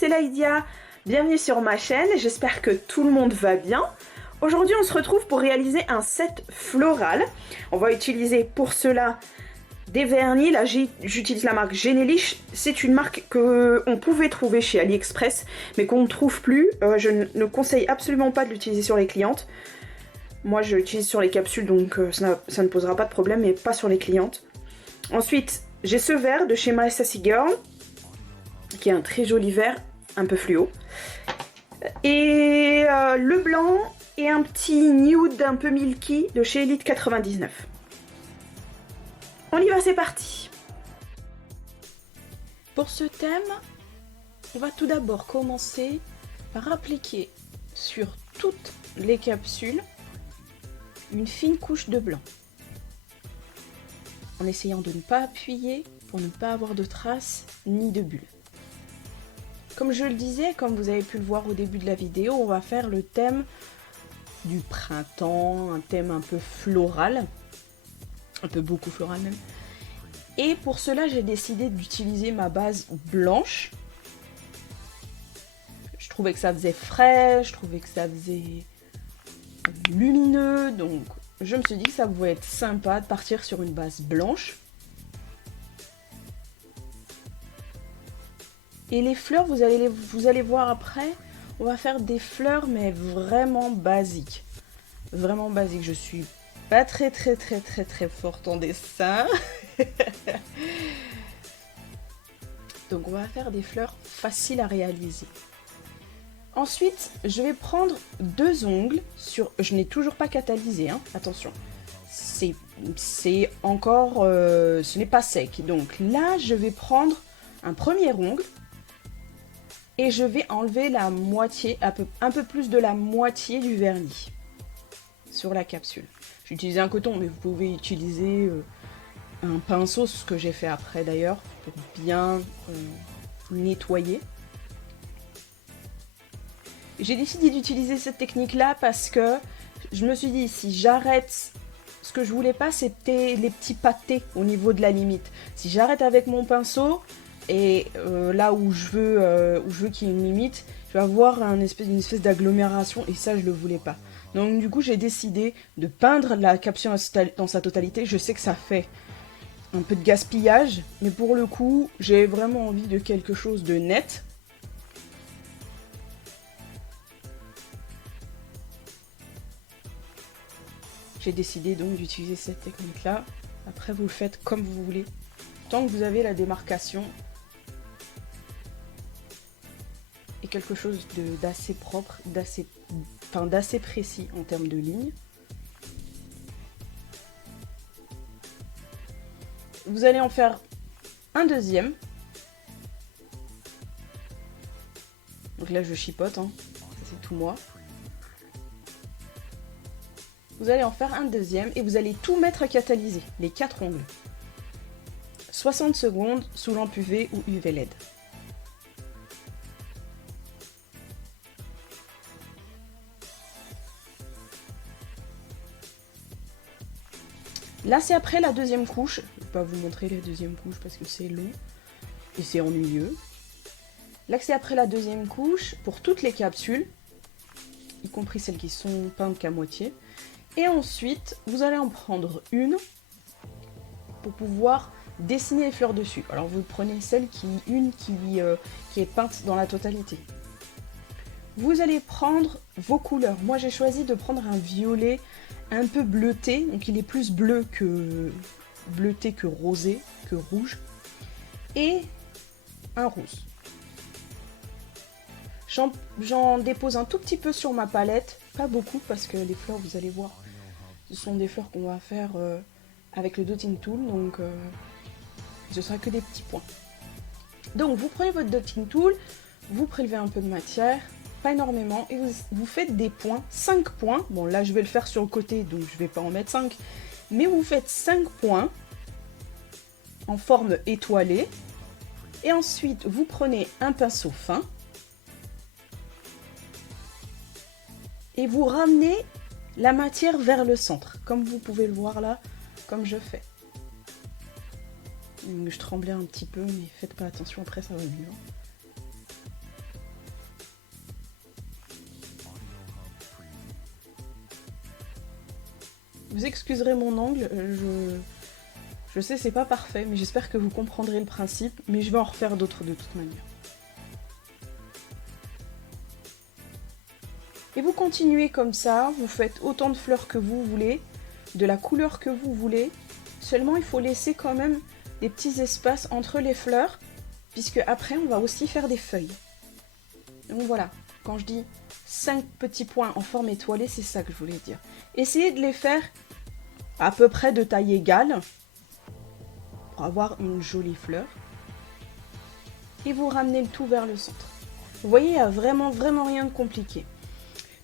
c'est Laïdia, bienvenue sur ma chaîne, j'espère que tout le monde va bien. Aujourd'hui on se retrouve pour réaliser un set floral. On va utiliser pour cela des vernis, là j'utilise la marque Genelish, c'est une marque qu'on pouvait trouver chez AliExpress mais qu'on ne trouve plus. Je ne conseille absolument pas de l'utiliser sur les clientes. Moi je l'utilise sur les capsules donc ça ne posera pas de problème, mais pas sur les clientes. Ensuite j'ai ce vert de chez My Sassy Girl, qui est un très joli vert, un peu fluo. Et le blanc et un petit nude un peu milky de chez Elite 99. On y va, c'est parti. Pour ce thème, on va tout d'abord commencer par appliquer sur toutes les capsules une fine couche de blanc. En essayant de ne pas appuyer pour ne pas avoir de traces ni de bulles. Comme je le disais, comme vous avez pu le voir au début de la vidéo, on va faire le thème du printemps, un thème un peu floral, un peu beaucoup floral même. Et pour cela, j'ai décidé d'utiliser ma base blanche. Je trouvais que ça faisait frais, je trouvais que ça faisait lumineux, donc je me suis dit que ça pouvait être sympa de partir sur une base blanche. Et les fleurs, vous allez voir après, on va faire des fleurs mais vraiment basiques. Vraiment basiques. Je suis pas très forte en dessin. Donc on va faire des fleurs faciles à réaliser. Ensuite, je vais prendre deux ongles sur... Je n'ai toujours pas catalysé, hein, attention. C'est encore... ce n'est pas sec. Donc là, je vais prendre un premier ongle. Et je vais enlever la moitié, un peu plus de la moitié du vernis sur la capsule. J'ai utilisé un coton, mais vous pouvez utiliser un pinceau, ce que j'ai fait après d'ailleurs, pour bien nettoyer. J'ai décidé d'utiliser cette technique-là parce que je me suis dit, si j'arrête, ce que je voulais pas, c'était les petits pâtés au niveau de la limite. Si j'arrête avec mon pinceau... Et là où je veux qu'il y ait une limite, je vais avoir une espèce d'agglomération et ça je le voulais pas. Donc du coup j'ai décidé de peindre la capsule dans sa totalité. Je sais que ça fait un peu de gaspillage, mais pour le coup j'ai vraiment envie de quelque chose de net. J'ai décidé donc d'utiliser cette technique là. Après vous le faites comme vous voulez. Tant que vous avez la démarcation et quelque chose d'assez propre, d'assez précis en termes de lignes. Vous allez en faire un deuxième. Donc là je chipote, hein. C'est tout moi. Vous allez en faire un deuxième et vous allez tout mettre à catalyser, les 4 ongles. 60 secondes sous lampe UV ou UV LED. Là, c'est après la deuxième couche. Je ne vais pas vous montrer la deuxième couche parce que c'est long et c'est ennuyeux. Là, c'est après la deuxième couche pour toutes les capsules, y compris celles qui sont peintes qu'à moitié. Et ensuite, vous allez en prendre une pour pouvoir dessiner les fleurs dessus. Alors, vous prenez une qui est peinte dans la totalité. Vous allez prendre vos couleurs. Moi, j'ai choisi de prendre un violet un peu bleuté, donc il est plus bleuté que rosé, que rouge, et un rose. J'en dépose un tout petit peu sur ma palette, pas beaucoup parce que les fleurs, vous allez voir, ce sont des fleurs qu'on va faire avec le dotting tool, donc ce sera que des petits points. Donc vous prenez votre dotting tool, vous prélevez un peu de matière, pas énormément, et vous faites des points, 5 points. Bon là je vais le faire sur le côté, donc je vais pas en mettre 5, mais vous faites 5 points en forme étoilée, et ensuite vous prenez un pinceau fin, et vous ramenez la matière vers le centre, comme vous pouvez le voir là, comme je fais. Je tremblais un petit peu, mais faites pas attention, après ça va mieux. Vous excuserez mon angle, je sais c'est pas parfait, mais j'espère que vous comprendrez le principe, mais je vais en refaire d'autres de toute manière. Et vous continuez comme ça, vous faites autant de fleurs que vous voulez, de la couleur que vous voulez, seulement il faut laisser quand même des petits espaces entre les fleurs, puisque après on va aussi faire des feuilles. Donc voilà, quand je dis 5 petits points en forme étoilée, c'est ça que je voulais dire. Essayez de les faire à peu près de taille égale, pour avoir une jolie fleur. Et vous ramenez le tout vers le centre. Vous voyez, il n'y a vraiment rien de compliqué.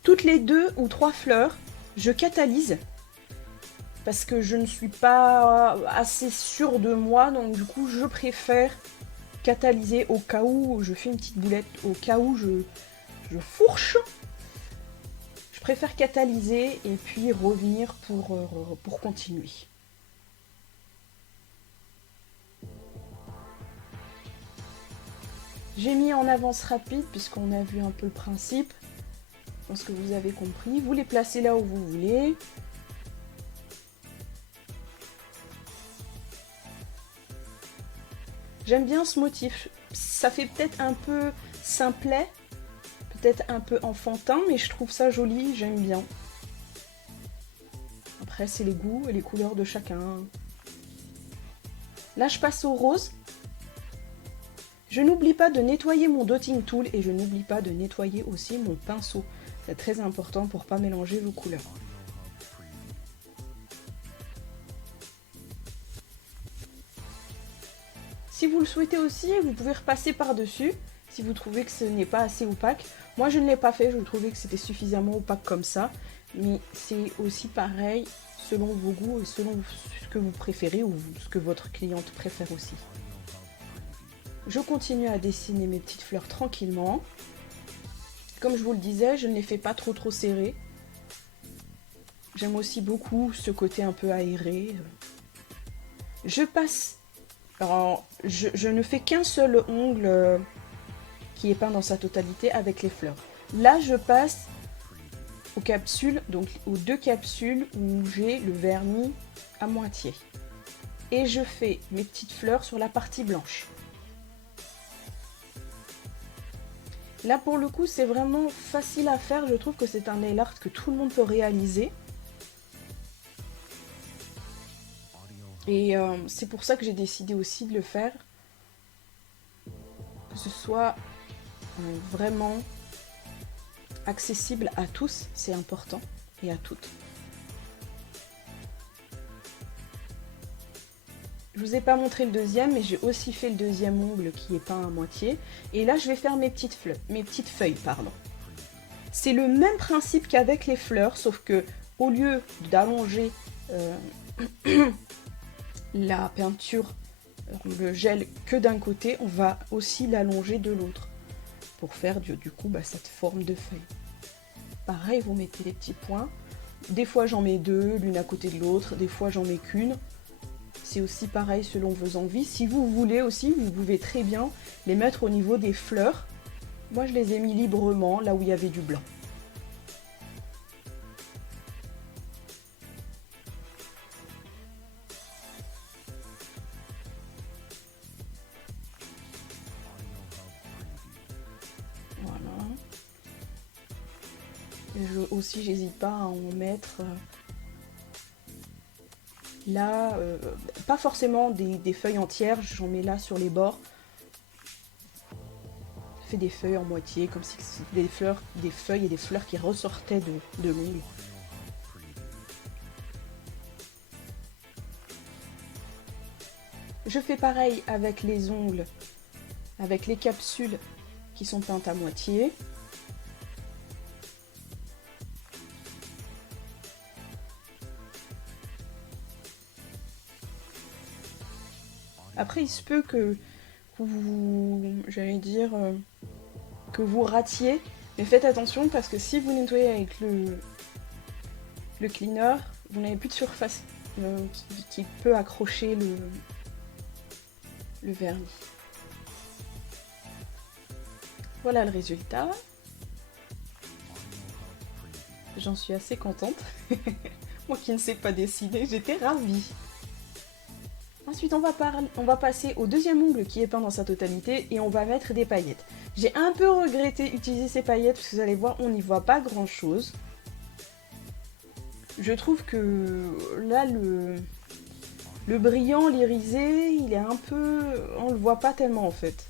Toutes les 2 ou 3 fleurs, je catalyse parce que je ne suis pas assez sûre de moi, donc du coup je préfère catalyser au cas où je fais une petite boulette, au cas où je fourche. Je préfère catalyser et puis revenir pour continuer. J'ai mis en avance rapide puisqu'on a vu un peu le principe. Je pense que vous avez compris. Vous les placez là où vous voulez. J'aime bien ce motif. Ça fait peut-être un peu simplet, peut-être un peu enfantin, mais je trouve ça joli, j'aime bien. Après, c'est les goûts et les couleurs de chacun. Là, je passe au rose. Je n'oublie pas de nettoyer mon dotting tool et je n'oublie pas de nettoyer aussi mon pinceau. C'est très important pour ne pas mélanger vos couleurs. Si vous le souhaitez aussi, vous pouvez repasser par-dessus si vous trouvez que ce n'est pas assez opaque. Moi, je ne l'ai pas fait, je trouvais que c'était suffisamment opaque comme ça. Mais c'est aussi pareil selon vos goûts et selon ce que vous préférez ou ce que votre cliente préfère aussi. Je continue à dessiner mes petites fleurs tranquillement. Comme je vous le disais, je ne les fais pas trop serrées. J'aime aussi beaucoup ce côté un peu aéré. Je passe... Alors, je ne fais qu'un seul ongle qui est peint dans sa totalité avec les fleurs. Là, je passe aux capsules, donc aux 2 capsules où j'ai le vernis à moitié. Et je fais mes petites fleurs sur la partie blanche. Là, pour le coup, c'est vraiment facile à faire. Je trouve que c'est un nail art que tout le monde peut réaliser. Et c'est pour ça que j'ai décidé aussi de le faire. Que ce soit vraiment accessible à tous, c'est important, et à toutes. Je vous ai pas montré le deuxième, mais j'ai aussi fait le deuxième ongle qui est peint à moitié. Et là, je vais faire mes petites feuilles. C'est le même principe qu'avec les fleurs, sauf que au lieu d'allonger la peinture, le gel que d'un côté, on va aussi l'allonger de l'autre pour faire du coup cette forme de feuille. Pareil, vous mettez les petits points. Des fois j'en mets 2, l'une à côté de l'autre, des fois j'en mets qu'une. C'est aussi pareil selon vos envies. Si vous voulez aussi, vous pouvez très bien les mettre au niveau des fleurs. Moi je les ai mis librement là où il y avait du blanc. Voilà. Et aussi j'hésite pas à en mettre là, pas forcément des feuilles entières, j'en mets là sur les bords. Je fais des feuilles en moitié, comme si c'était des feuilles et des fleurs qui ressortaient de l'ongle. Je fais pareil avec les ongles, avec les capsules qui sont peintes à moitié. Après, il se peut que vous, j'allais dire, que vous ratiez, mais faites attention parce que si vous nettoyez avec le cleaner, vous n'avez plus de surface qui peut accrocher le vernis. Voilà le résultat. J'en suis assez contente. Moi qui ne sais pas dessiner, j'étais ravie. Ensuite, on va passer au deuxième ongle qui est peint dans sa totalité et on va mettre des paillettes. J'ai un peu regretté utiliser ces paillettes parce que vous allez voir, on n'y voit pas grand chose. Je trouve que là, le brillant, l'irisé, il est un peu... on le voit pas tellement en fait.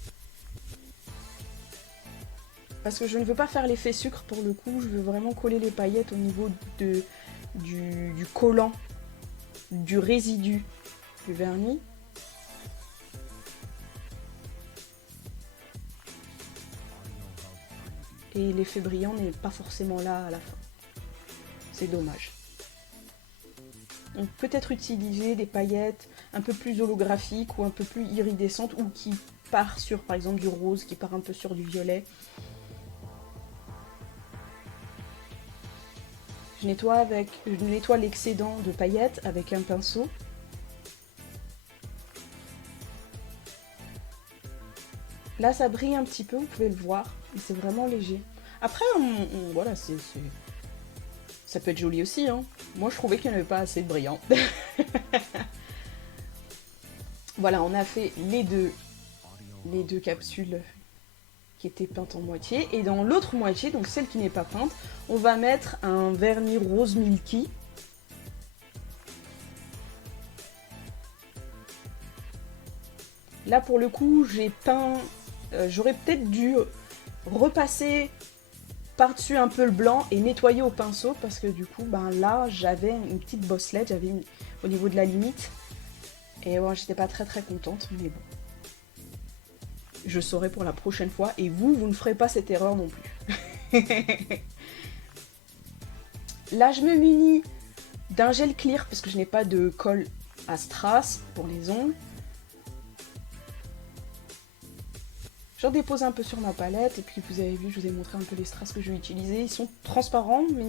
Parce que je ne veux pas faire l'effet sucre pour le coup, je veux vraiment coller les paillettes au niveau du collant, du résidu du vernis. Et l'effet brillant n'est pas forcément là à la fin. C'est dommage. Donc peut-être utiliser des paillettes un peu plus holographiques ou un peu plus iridescentes ou qui part sur par exemple du rose, qui part un peu sur du violet. Je nettoie l'excédent de paillettes avec un pinceau. Là ça brille un petit peu, vous pouvez le voir, et c'est vraiment léger. Après, voilà, ça peut être joli aussi, hein. Moi je trouvais qu'il n'y en avait pas assez de brillant. Voilà, on a fait les deux capsules qui étaient peintes en moitié. Et dans l'autre moitié, donc celle qui n'est pas peinte, on va mettre un vernis rose milky. Là pour le coup, j'ai peint... j'aurais peut-être dû repasser par-dessus un peu le blanc et nettoyer au pinceau parce que du coup, ben là, j'avais une petite bosselette, au niveau de la limite. Et bon, j'étais pas très contente, mais bon. Je saurai pour la prochaine fois et vous ne ferez pas cette erreur non plus. Là, je me munis d'un gel clear parce que je n'ai pas de colle à strass pour les ongles. J'en dépose un peu sur ma palette et puis vous avez vu, je vous ai montré un peu les strass que je vais utiliser. Ils sont transparents mais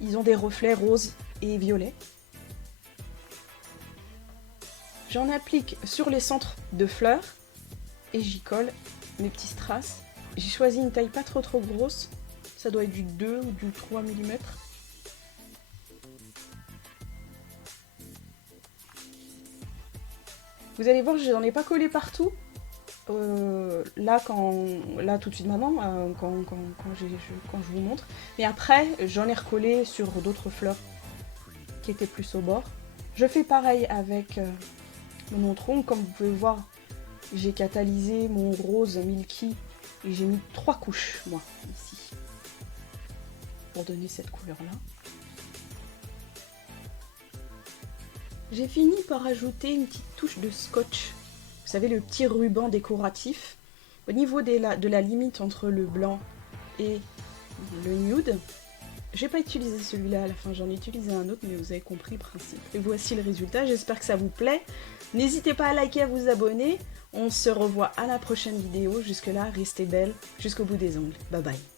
ils ont des reflets roses et violets. J'en applique sur les centres de fleurs et j'y colle mes petits strass. J'ai choisi une taille pas trop grosse, ça doit être du 2 ou du 3 mm. Vous allez voir, je n'en ai pas collé partout. Là tout de suite maintenant, quand je vous montre. Mais après, j'en ai recollé sur d'autres fleurs qui étaient plus au bord. Je fais pareil avec mon autre ongle. Comme vous pouvez voir, j'ai catalysé mon rose milky et j'ai mis 3 couches, moi, ici, pour donner cette couleur-là. J'ai fini par ajouter une petite touche de scotch. Vous savez, le petit ruban décoratif. Au niveau de la limite entre le blanc et le nude. J'ai pas utilisé celui-là à la fin, j'en ai utilisé un autre, mais vous avez compris le principe. Et voici le résultat, j'espère que ça vous plaît. N'hésitez pas à liker, à vous abonner. On se revoit à la prochaine vidéo. Jusque là, restez belle jusqu'au bout des ongles. Bye bye.